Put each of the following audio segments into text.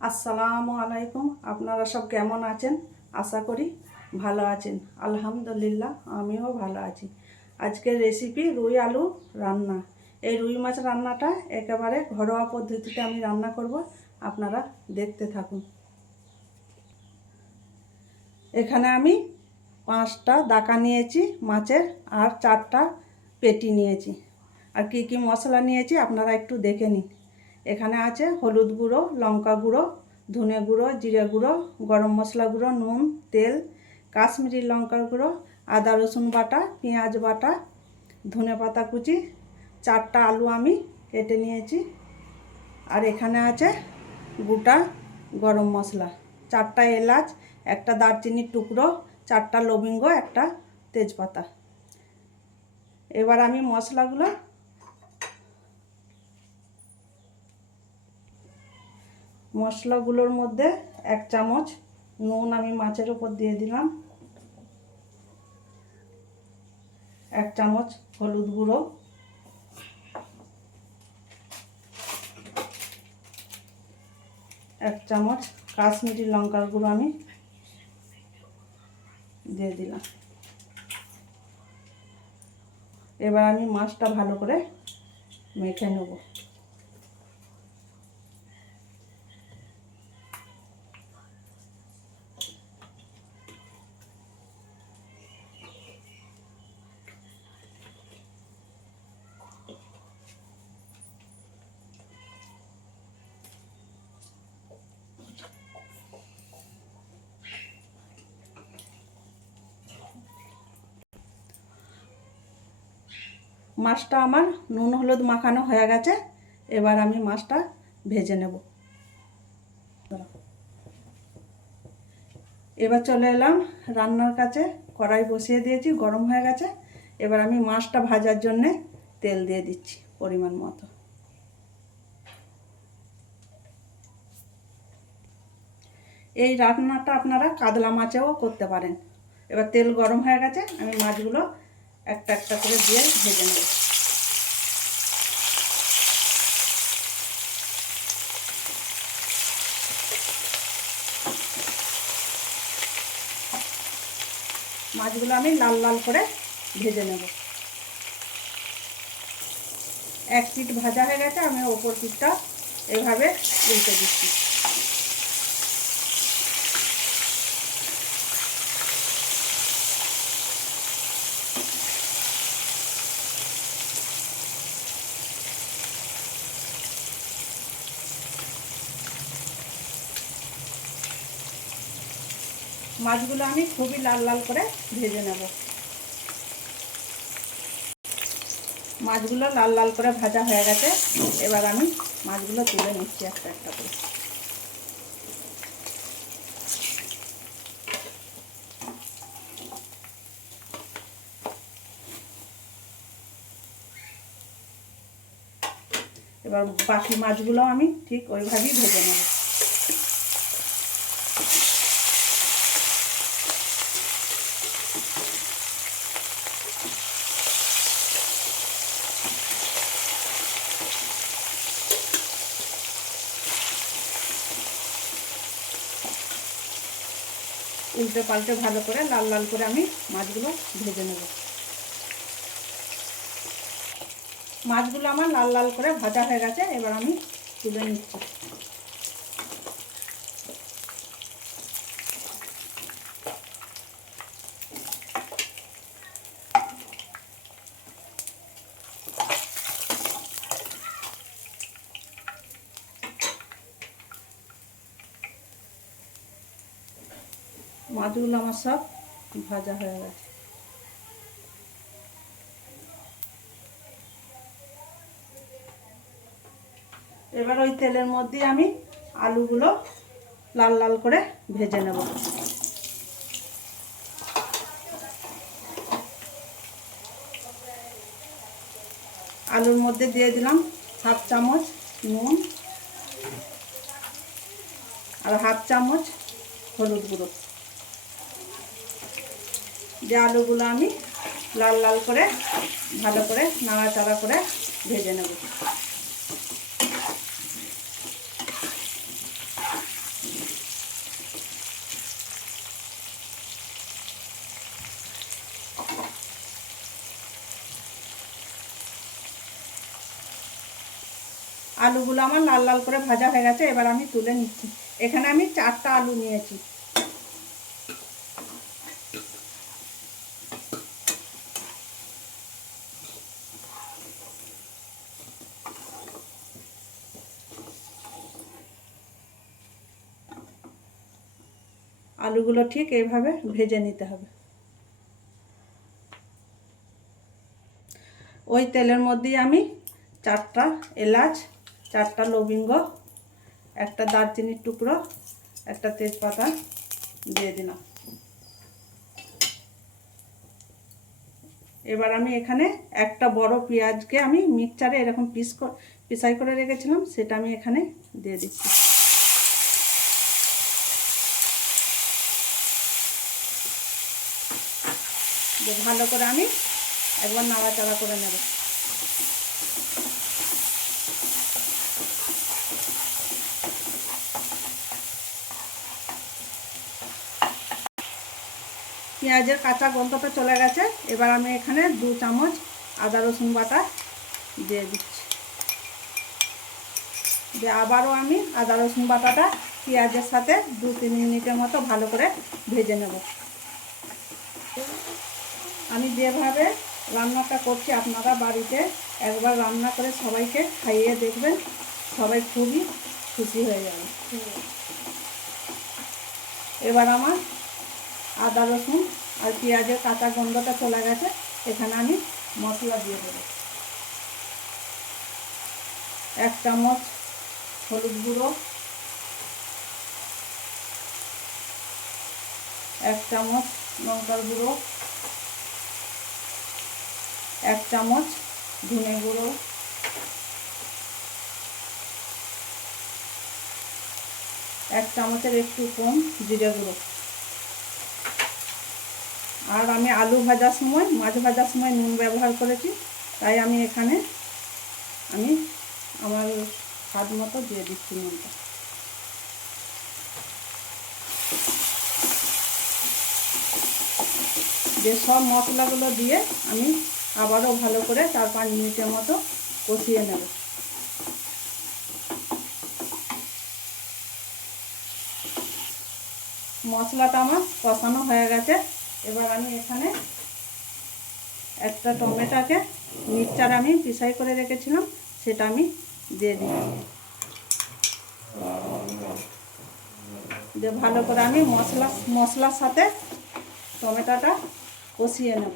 আসসালামু আলাইকুম। আপনারা সব কেমন আছেন? আশা করি ভালো আছেন। আলহামদুলিল্লাহ আমিও ভালো আছি। আজকের রেসিপি রুই আলু রান্না। এই রুই মাছ রান্নাটা একেবারে ঘরোয়া পদ্ধতিতে আমি রান্না করব, আপনারা দেখতে থাকুন। এখানে আমি 5টা দাকা নিয়েছি মাছের, আর 4টা পেটি নিয়েছি। আর কি কি মশলা নিয়েছি আপনারা একটু দেখে নিন। এখানে আছে হলুদ গুঁড়ো, লঙ্কা গুঁড়ো, ধনে গুঁড়ো, জিরে গুঁড়ো, গরম মশলা গুঁড়ো, নুন, তেল, কাশ্মীরি লঙ্কার গুঁড়ো, আদা রসুন বাটা, পেঁয়াজ বাটা, ধনে পাতা কুচি, 4টা আলু আমি কেটে নিয়েছি। আর এখানে আছে গোটা গরম মশলা, 4টা এলাচ, একটা দারচিনির টুকরো, 4টা লবঙ্গ, একটা তেজপাতা। এবার আমি মশলাগুলোর মধ্যে 1 চামচ নুন আমি মাছের উপর দিয়ে দিলাম, 1 চামচ হলুদ গুঁড়ো, 1 চামচ কাশ্মীরি লঙ্কার গুঁড়ো আমি দিয়ে দিলাম। এবার আমি মাছটা ভালো করে মেখে নেব। মাছটা আমার নুন হলুদ মাখানো হয়ে গেছে। এবার আমি মাছটা ভেজে নেব। এবার চলে এলাম রান্নার কাছে। কড়াই বসিয়ে দিয়েছি, গরম হয়ে গেছে। এবার আমি মাছটা ভাজার জন্যে তেল দিয়ে দিচ্ছি পরিমাণ মতো। এই রান্নাটা আপনারা কাতলা মাছেও করতে পারেন। এবার তেল গরম হয়ে গেছে, আমি মাছগুলো একটা একটা করে দিয়ে ভেজে নেব। মাছগুলো আমি লাল লাল করে ভেজে নেব। এক পিঠ ভাজা হয়ে গেছে, আমি ওপর পিঠটা এভাবে উল্টে দিচ্ছি। মাছগুলো আমি খুবই লাল লাল করে ভেজে নেব। মাছগুলো লাল লাল করে ভাজা হয়ে গেছে। এবার আমি মাছগুলো তুলে নিচ্ছি একটা একটা করে। এবার বাকি মাছগুলো আমি ঠিক ওইভাবেই ভেজে নেব। উল্টে পাল্টে ভালো করে লাল লাল করে আমি মাছগুলো ভেজে নেব। মাছগুলো আমার লাল লাল করে ভাজা হয়ে গেছে। এবার আমি তুলে নিচ্ছি। মাছগুলো আমার সব ভাজা হয়ে গেছে। এবার ওই তেলের মধ্যে আমি আলুগুলো লাল লাল করে ভেজে নেব। আলুর মধ্যে দিয়ে দিলাম 1/2 চামচ নুন আর 1/2 চামচ হলুদ গুঁড়ো। যে আলুগুলো আমি লাল লাল করে ভালো করে নাড়াচাড়া করে ভেজে নেব। আলুগুলো আমার লাল লাল করে ভাজা হয়ে গেছে, এবার আমি তুলে নিচ্ছি। এখানে আমি 4টা আলু নিয়েছি। আলুগুলো ঠিক এইভাবে ভেজে নিতে হবে। ওই তেলের মধ্যেই আমি 4টা এলাচ, 4টা লবঙ্গ, একটা দারচিনির টুকরো, একটা তেজপাতা দিয়ে দিলাম। এবার আমি এখানে একটা বড় পেঁয়াজকে আমি মিক্সচারে এরকম পিসাই করে রেখেছিলাম, সেটা আমি এখানে দিয়ে দিচ্ছি। ভালো করে আমি একবার নাড়াচাড়া করে নেব। পেঁয়াজের কাঁচা গন্ধটা চলে গেছে। এবার আমি এখানে 2 চামচ আদা রসুন বাটা দিয়ে দিচ্ছি। দিয়ে আবারও আমি আদা রসুন বাটাটা পেঁয়াজের সাথে 2-3 মিনিটের মতো ভালো করে ভেজে নেব। আমি যেভাবে রান্নাটা করছি আপনারা বাড়িতে একবার রান্না করে সবাইকে খাইয়ে দেখবেন, সবাই খুবই খুশি হয়ে যাবে। এবার আমার আদা রসুন আর পেঁয়াজের কাঁচা গন্ধটা চলে গেছে, এখানে আমি মশলা দিয়ে দেবো। 1 চামচ হলুদ গুঁড়ো, 1 চামচ লঙ্কার গুঁড়ো, 1 চামচ ধনে গুঁড়ো, 1 চামচের একটু কম জিরে গুঁড়ো। আর আমি আলু ভাজার সময়, মাছ ভাজার সময় নুন ব্যবহার করেছি, তাই আমি এখানে আমার স্বাদ মতো দিয়ে দিচ্ছি নুনটা। যে সব মশলাগুলো দিয়ে আমি আবারও ভালো করে 4-5 মিনিটের মতো কষিয়ে নেব। মশলাটা আমার কষানো হয়ে গেছে। এবার আমি এখানে একটা টমেটোকে মিক্সচার আমি পিসাই করে রেখেছিলাম, সেটা আমি দিয়ে দিই। যে ভালো করে আমি মশলার সাথে টমেটোটা কষিয়ে নেব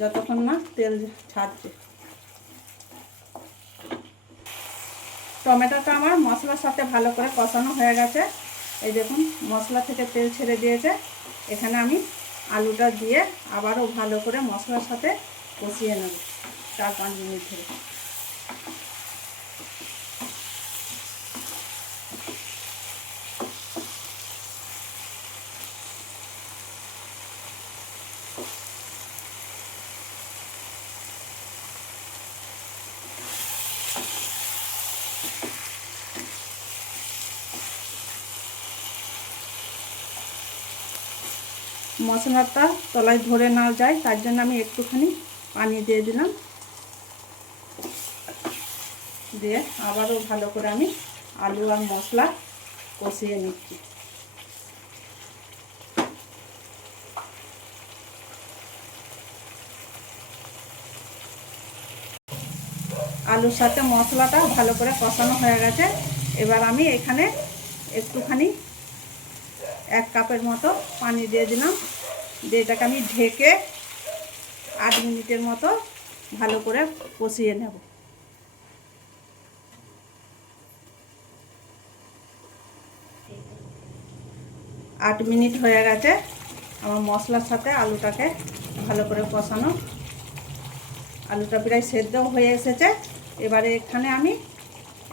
যতক্ষণ না তেল ছাড়ছে। টমেটোটা আমার মশলার সাথে ভালো করে কষানো হয়ে গেছে। এই দেখুন মশলা থেকে তেল ছেড়ে দিয়েছে। এখানে আমি আলুটা দিয়ে আবারও ভালো করে মশলার সাথে কষিয়ে নেব 4-5 মিনিট ধরে। মশলাটা তলায় ধরে না যায় তার জন্য আমি একটুখানি পানি দিয়ে দিলাম। দিয়ে আবারও ভালো করে আমি আলু আর মশলা কষিয়ে নিচ্ছি। আলুর সাথে মশলাটা ভালো করে কষানো হয়ে গেছে। এবার আমি এখানে একটুখানি 1 কাপের মতো পানি দিয়ে দিলাম। দিয়ে এটাকে আমি ঢেকে 8 মিনিটের মতো ভালো করে কষিয়ে নেব। 8 মিনিট হয়ে গেছে আমার মশলার সাথে আলুটাকে ভালো করে কষানো। আলুটা প্রায় সেদ্ধ হয়ে এসেছে। এবারে এখানে আমি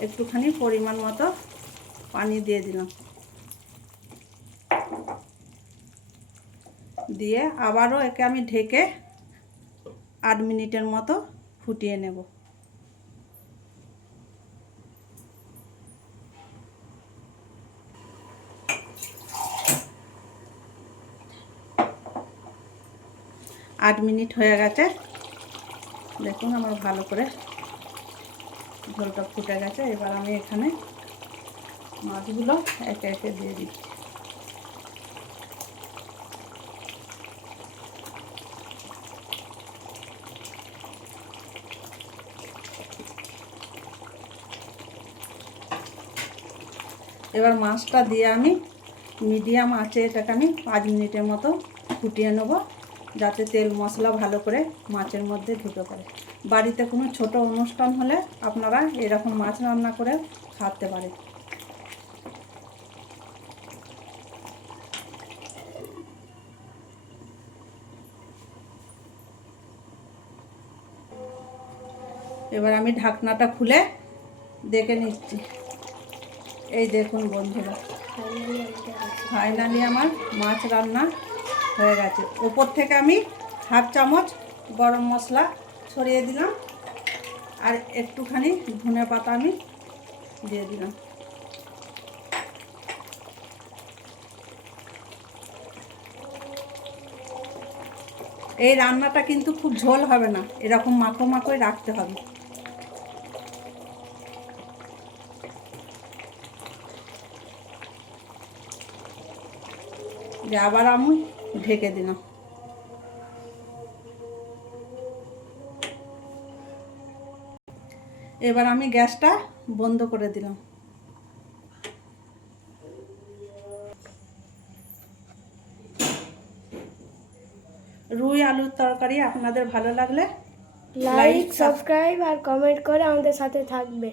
একটুখানি পরিমাণ মতো পানি দিয়ে দিলাম। দিয়ে আবারও একে আমি ঢেকে 8 মিনিটের মতো ফুটিয়ে নেব। 8 মিনিট হয়ে গেছে। দেখুন আমার ভালো করে ঝোলটা ফুটে গেছে। এবার আমি এখানে মাছগুলো একে একে দিয়ে দিচ্ছি। এবার মাছটা দিয়ে আমি মিডিয়াম আঁচে এটাকে আমি 5 মিনিটের মতো ফুটিয়ে নেব, যাতে তেল মশলা ভালো করে মাছের মধ্যে ঢুকে পড়ে। বাড়িতে কোনো ছোট অনুষ্ঠান হলে আপনারা এরকম মাছ রান্না করে খাওয়াতে পারেন। এবার আমি ঢাকনাটা খুলে দেখে নিচ্ছি। এই দেখুন বন্ধুরা, ফাইনালি আমার মাছ রান্না হয়ে গেছে। ওপর থেকে আমি 1/2 চামচ গরম মশলা ছড়িয়ে দিলাম, আর একটুখানি ধনে পাতা আমি দিয়ে দিলাম। এই রান্নাটা কিন্তু খুব ঝোল হবে না, এরকম মাখো মাখোই রাখতে হবে। আবার আমি ঢেকে দিলাম। এবার আমি গ্যাসটা বন্ধ করে দিলাম। রুই আলুর তরকারি আপনাদের ভালো লাগলে লাইক, সাবস্ক্রাইব আর কমেন্ট করে আমাদের সাথে থাকবে।